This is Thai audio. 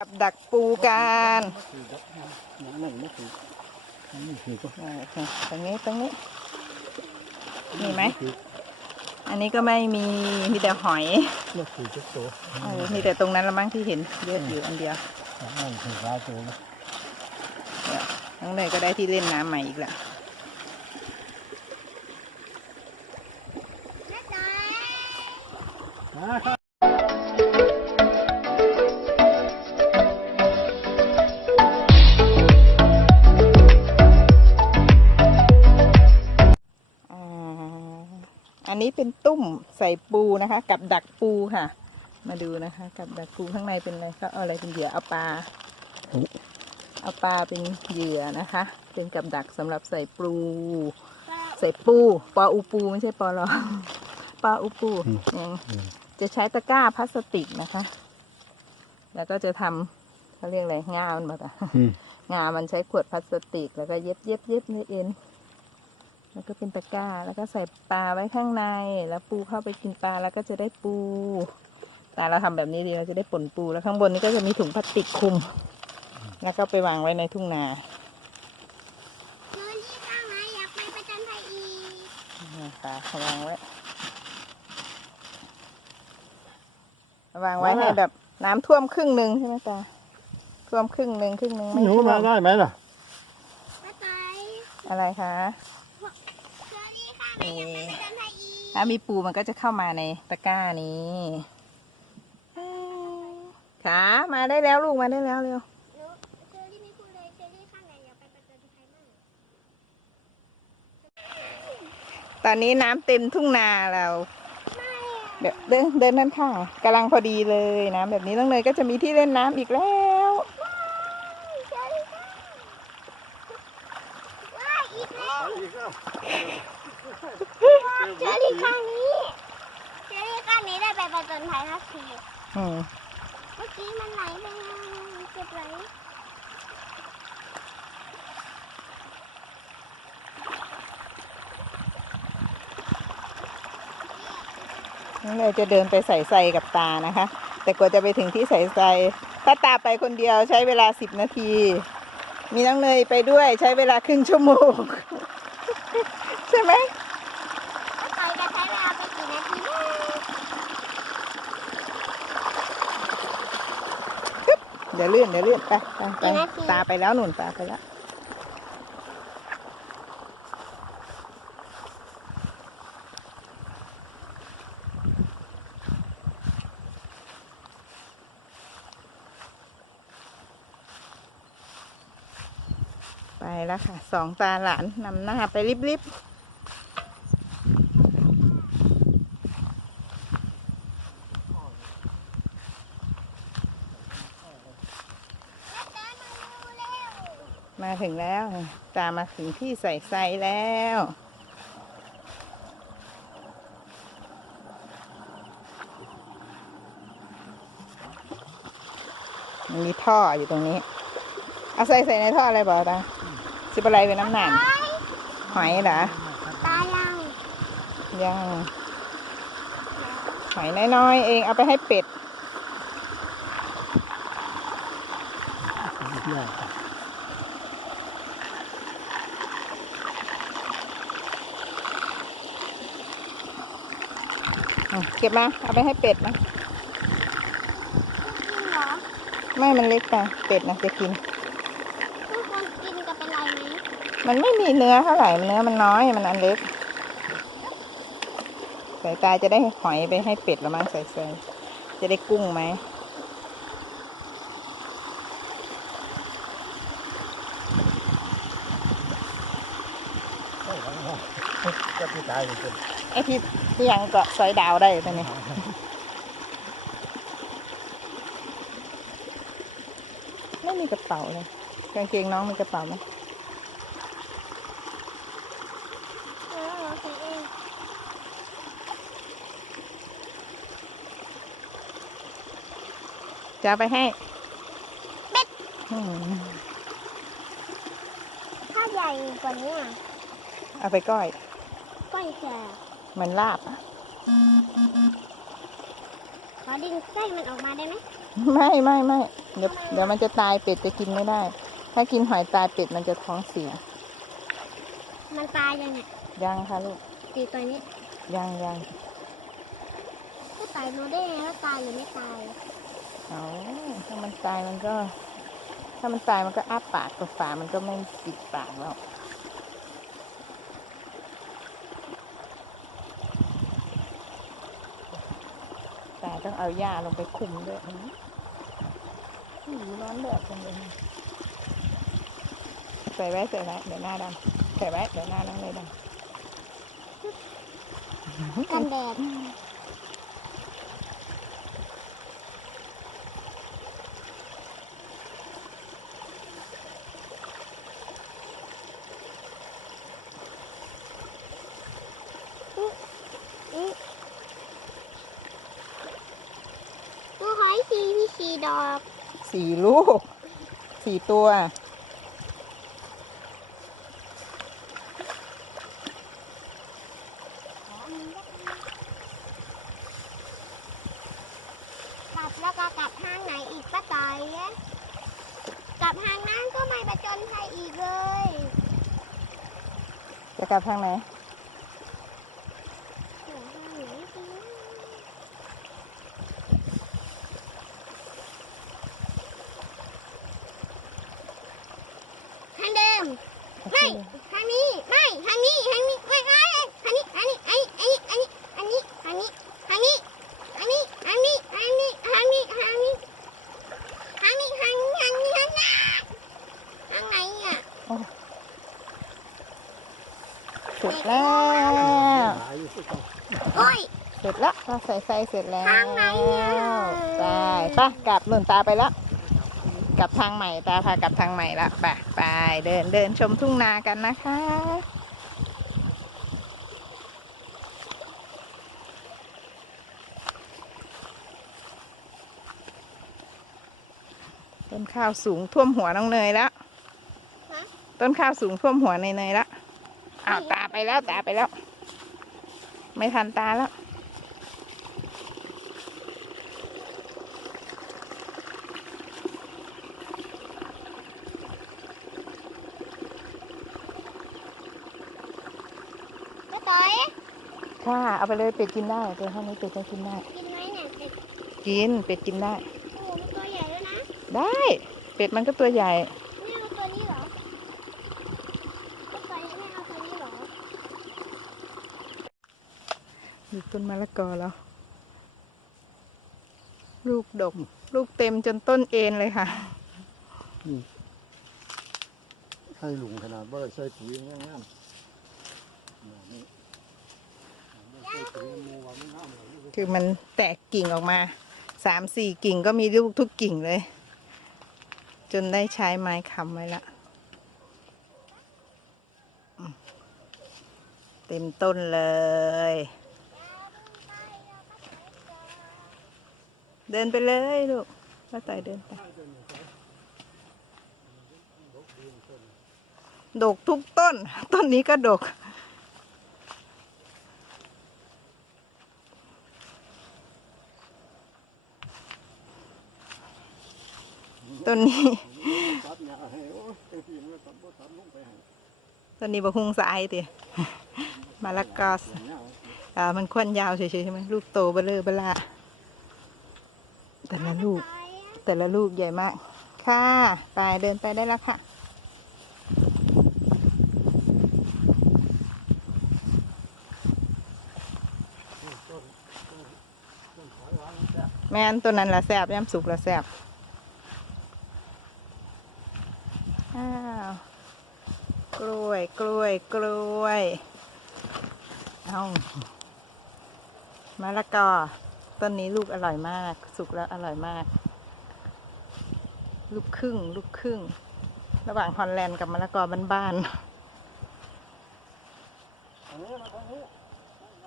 กับดักปูกันยังไม่ไม่ถือไม่ถือก็อ่าตรงนี้ตรงนี้ มีไหม อันนี้ก็ไม่มี มีแต่หอยไม่ถือก็ตัวเออมีแต่ตรงนั้นละมั้งที่เห็นเยอะอยู่อันเดียวไม่ถือร้ายตัวน้องเนยก็ได้ที่เล่นน้ำใหม่อีกแล้วนะครั อันนี้เป็นตุ้มใส่ปูนะคะ กับดักปูค่ะ มาดูนะคะ กับดักปูข้างในเป็นอะไรก็เอาอะไรเป็นเหยื่อเอาปลาเอาปลาเป็นเหยื่อนะคะ เป็นกับดักสำหรับใส่ปู ใส่ปูปออูปูไม่ใช่ปอลอปลาอูปูยังจะใช้ตะกร้าพลาสติกนะคะ แล้วก็จะทำเขาเรียกอะไรงามันแบบอะอืมงามันใช้ขวดพลาสติก แล้วก็เย็บเย็บเย็บนี่เอง แล้วก็เป็นตะกร้า แล้วก็ใส่ปลาไว้ข้างใน แล้วปูเข้าไปกินปลาแล้วก็จะได้ปูแต่เราทำแบบนี้ดีเราจะได้ป่นปูแล้วข้างบนนี้ก็จะมีถุงพลาสติกคลุม แล้วก็ไปวางไว้ในทุ่งนานอนที่ข้างไหนอยากไปประจันไทยอีกนะคะวางไว้วางไว้ให้แบบน้ำท่วมครึ่งหนึ่งใช่ไหมตาท่วมครึ่งหนึ่งครึ่งหนึ่งไม่หนูท่วมาได้ไหมล่ะป้าไตอะไรคะ นอนที่ข้างไหนอยากไปประจันไทยอีกถ้ามีปูมันก็จะเข้ามาในตะกร้านี้ขามาได้แล้วลูกมาได้แล้วเร็วหนูเจอรี่ไม่พูดเลยเจอรี่ข้างไหนอยากไปประจันไทยมั่งตอนนี้น้ำเต็มทุ่งนาแล้วไม่อะเดี๋ยวเดินเดินด้านข้างกำลังพอดีเลยน้ำแบบนี้น้องเนยก็จะมีที่เล่นน้ำอีกแล้ว เจอรี่ข้างว้ายอีกแล้ว เจอรี่ข้างนี้เจอรี่ข้างนี้ได้ไปประจันไทยทักทีอืมเมื่อกี้มันไหลไปไงเก็บไหลน้องเนยจะเดินไปใส่ไซกับตานะคะ แต่กว่าจะไปถึงที่ใส่ไซถ้าตาไปคนเดียวใช้เวลาสิบนาที มีน้องเนยไปด้วยใช้เวลาครึ่งชั่วโมง ช่ไหมไปจะใช้เวลาไปกี่นาทีนะเดี๋ยวเลื่อนเดี๋ยวเลื่อนไปไปไปตาไปแล้วหนุนตาไปแล้วไปแล้วค่ะสองตาหลานนำหน้าไปริบๆ มา ถึงแล้ว ตามมาถึงที่ใส่ไซแล้ว มีท่ออยู่ตรงนี้ เอาใส่ใส่ในท่ออะไรบอกตาสิบอะไรเป็นน้ำหนักหอยเหรอตายังยังหอยน้อยๆเองเอาไปให้เป็ดเเก็บมา เอาไปให้เป็ดนะจริงเหรอไม่มันเล็กไปเป็ดนะจะกิน ทุกคนกินจะเป็นไรไหมมันไม่มีเนื้อเท่าไหร่เนื้อมันน้อยมันอันเล็กสายตาจะได้หอยไปให้เป็ดละมั้งใส่ใส่จะได้กุ้งไหม ก็ที่ตายอยู่ไอ้ที่ที่ยังเกาะสอยดาวได้ตอนนี้ไม่มีกระเป๋าเลยกางเกงน้องมีกระเป๋าไหมเออโอเคเองจะเอาไปให้อืมถ้าใหญ่กว่านี้อะเอาไปก้อย ก้อยแค่เหมือนลาบอะขอดึงไส้มันออกมาได้ไหมไม่ไม่ไม่ไเดี๋ยวเดี๋ยวมันจะตายเป็ดจะกินไม่ได้ ถ้ากินหอยตายเป็ดมันจะท้องเสีย มันตายยังเนี่ยยังค่ะลูกตีตัวนี้ยังยังก็ตายรู้ได้ไงว่าตายหรือไม่ตายเอาถ้ามันตายมันก็ ถ้ามันตายมันก็อ้าปากกับฝามันก็ไม่ปิดปากแล้ว ต่ต้องเอาหญ้าลงไปคุมด้วยอื้อหือร้อนเดือดจังเลยใส่ไว้ใส่ไว้เดี๋ยวหน้าดำใส่ไว้เดี๋ยวหน้าดำเลยดำกันแดดอุ๊อุ๊ตัวหอยสีมีสี ดอกสี่ลูกสี่ตัว กลับแล้วก็กลับทางไหนอีกป้าต่อยกลับทางนั้นก็ไม่ประจนภัยอีกเลย จะกลับทางไหน ไส้เสร็จแล้วทางไหนเนี่ยไปไปกลับหนุนตาไปแล้วกลับทางใหม่ตาพากลับทางใหม่ละไปไปเดินเดินชมทุ่งนากันนะคะต้นข้าวสูงท่วมหัวน้องเนยแล้วฮะต้นข้าวสูงท่วมหัวในเนยแล้วอ้าวตาไปแล้วตาไปแล้ว ไม่ทันตาแล้ว ป้าต่อย ค่ะเอาไปเลยเป็ดกินได้ตัวเท่านี้เป็ดจะกินได้ กินไหมเนี่ยเด็กกินเป็ดกินได้ โอ้โหมันตัวใหญ่แล้วนะ ได้ เป็ดมันก็ตัวใหญ่แม่เอาตัวนี้เหรอป้าต่อยแม่เอาตัวนี้เหรอมีต้นมะละกอแล้ว ลูกดกลูกเต็มจนต้นเอ็นเลยค่ะให้หลุงขนาดว่าใส่ปุ๋ยงามๆแบบนี้ใส่ปุ๋ยมูว่าไม่งามเลย คือมันแตกกิ่งออกมาสามสี่กิ่งก็มีลูกทุกกิ่งเลย จนได้ใช้ไม้ค้ำไว้ละเต็มต้นเลย เดินไปเลยลูกป้าต่อยเดินไปดกทุกต้น ต้นนี้ก็ดก ต้นนี้ต้นตัดบ่ตัดลงไปให้ต้นนี้บะฮุงสายติมะละกอสอ่ามันควนยาวเฉยๆใช่ไหมลูกโตเบลอเบลาแต่ละลูก แต่ละลูกใหญ่มาก ค่ะไปเดินไปได้แล้วค่ะแม่นตัวนั้นละแสบย่ำสุกละแสบอ้าวก ล้วย กล้วย กล้วย เอามะละกอ ต้นนี้ลูกอร่อยมาก สุกแล้วอร่อยมาก ลูกครึ่ง ลูกครึ่ง ระหว่างฮอลแลนด์กับมะละกอบ้านๆ